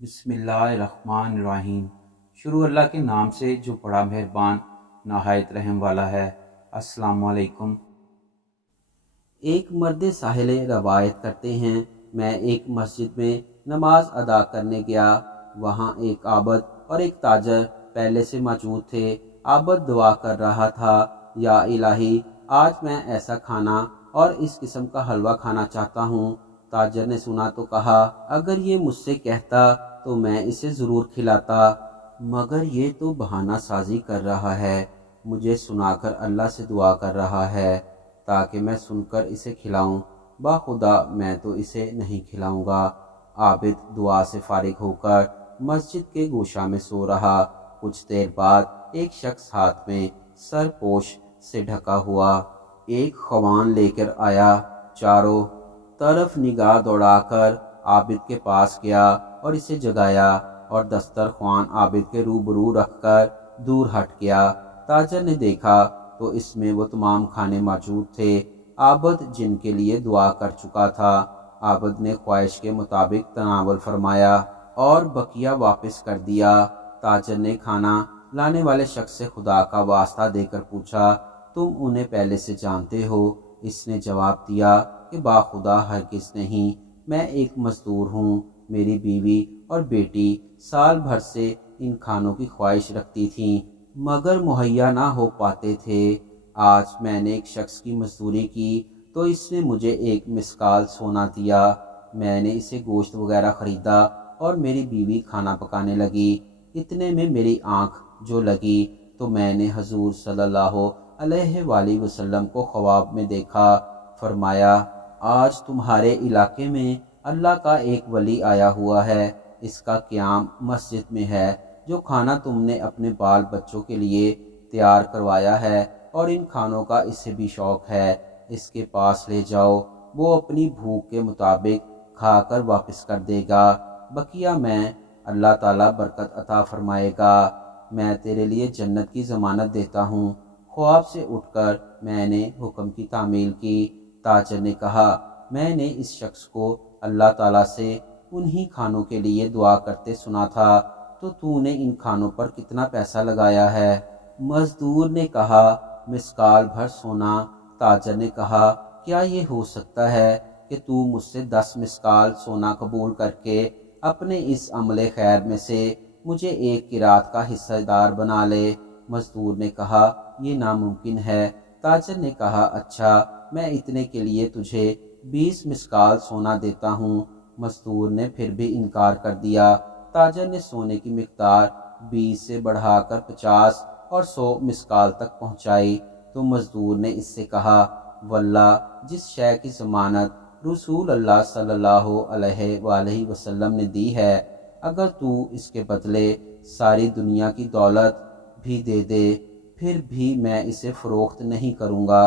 بسم اللہ الرحمن الرحیم۔ شروع اللہ کے نام سے جو بڑا مہربان نہایت رحم والا ہے۔ السلام علیکم۔ ایک مرد ساحل روایت کرتے ہیں، میں ایک مسجد میں نماز ادا کرنے گیا۔ وہاں ایک عابد اور ایک تاجر پہلے سے موجود تھے۔ عابد دعا کر رہا تھا، یا الہی، آج میں ایسا کھانا اور اس قسم کا حلوہ کھانا چاہتا ہوں۔ تاجر نے سنا تو کہا، اگر یہ مجھ سے کہتا تو میں اسے ضرور کھلاتا، مگر یہ تو بہانہ سازی کر رہا ہے، مجھے سنا کر اللہ سے دعا کر رہا ہے تاکہ میں سن کر اسے کھلاؤں، باخدا میں تو اسے نہیں کھلاؤں گا۔ عابد دعا سے فارغ ہو کر مسجد کے گوشہ میں سو رہا۔ کچھ دیر بعد ایک شخص ہاتھ میں سرپوش سے ڈھکا ہوا ایک خوان لے کر آیا۔ چاروں طرف نگاہ دوڑا کر عابد کے پاس گیا اور اسے جگایا اور دسترخوان عابد کے روبرو رکھ کر دور ہٹ گیا۔ تاجر نے دیکھا تو اس میں وہ تمام کھانے موجود تھے عابد جن کے لیے دعا کر چکا تھا۔ عابد نے خواہش کے مطابق تناول فرمایا اور بقیہ واپس کر دیا۔ تاجر نے کھانا لانے والے شخص سے خدا کا واسطہ دے کر پوچھا، تم انہیں پہلے سے جانتے ہو؟ اس نے جواب دیا کہ باخدا ہرگز نہیں، میں ایک مزدور ہوں، میری بیوی اور بیٹی سال بھر سے ان کھانوں کی خواہش رکھتی تھیں مگر مہیا نہ ہو پاتے تھے۔ آج میں نے ایک شخص کی مزدوری کی تو اس نے مجھے ایک مسکال سونا دیا، میں نے اسے گوشت وغیرہ خریدا اور میری بیوی کھانا پکانے لگی۔ اتنے میں میری آنکھ جو لگی تو میں نے حضور صلی اللہ علیہ وآلہ وسلم کو خواب میں دیکھا۔ فرمایا، آج تمہارے علاقے میں اللہ کا ایک ولی آیا ہوا ہے، اس کا قیام مسجد میں ہے، جو کھانا تم نے اپنے بال بچوں کے لیے تیار کروایا ہے اور ان کھانوں کا اسے بھی شوق ہے، اس کے پاس لے جاؤ، وہ اپنی بھوک کے مطابق کھا کر واپس کر دے گا، بقیہ میں اللہ تعالیٰ برکت عطا فرمائے گا، میں تیرے لیے جنت کی ضمانت دیتا ہوں۔ خواب سے اٹھ کر میں نے حکم کی تعمیل کی۔ تاجر نے کہا، میں نے اس شخص کو اللہ تعالیٰ سے انہی کھانوں کے لیے دعا کرتے سنا تھا، تو نے ان کھانوں پر کتنا پیسہ لگایا ہے؟ مزدور نے کہا، مسکال بھر سونا۔ تاجر نے کہا، کیا یہ ہو سکتا ہے کہ تو مجھ سے 10 مسکال سونا قبول کر کے اپنے اس عمل خیر میں سے مجھے ایک قرات کا حصہ دار بنا لے؟ مزدور نے کہا، یہ ناممکن ہے۔ تاجر نے کہا، اچھا، میں اتنے کے لیے تجھے 20 مسکال سونا دیتا ہوں۔ مزدور نے پھر بھی انکار کر دیا۔ تاجر نے سونے کی مقدار 20 سے بڑھا کر 50 اور 100 مسکال تک پہنچائی تو مزدور نے اس سے کہا، واللہ جس شے کی ضمانت رسول اللہ صلی اللہ علیہ وآلہ وسلم نے دی ہے، اگر تو اس کے بدلے ساری دنیا کی دولت بھی دے دے پھر بھی میں اسے فروخت نہیں کروں گا۔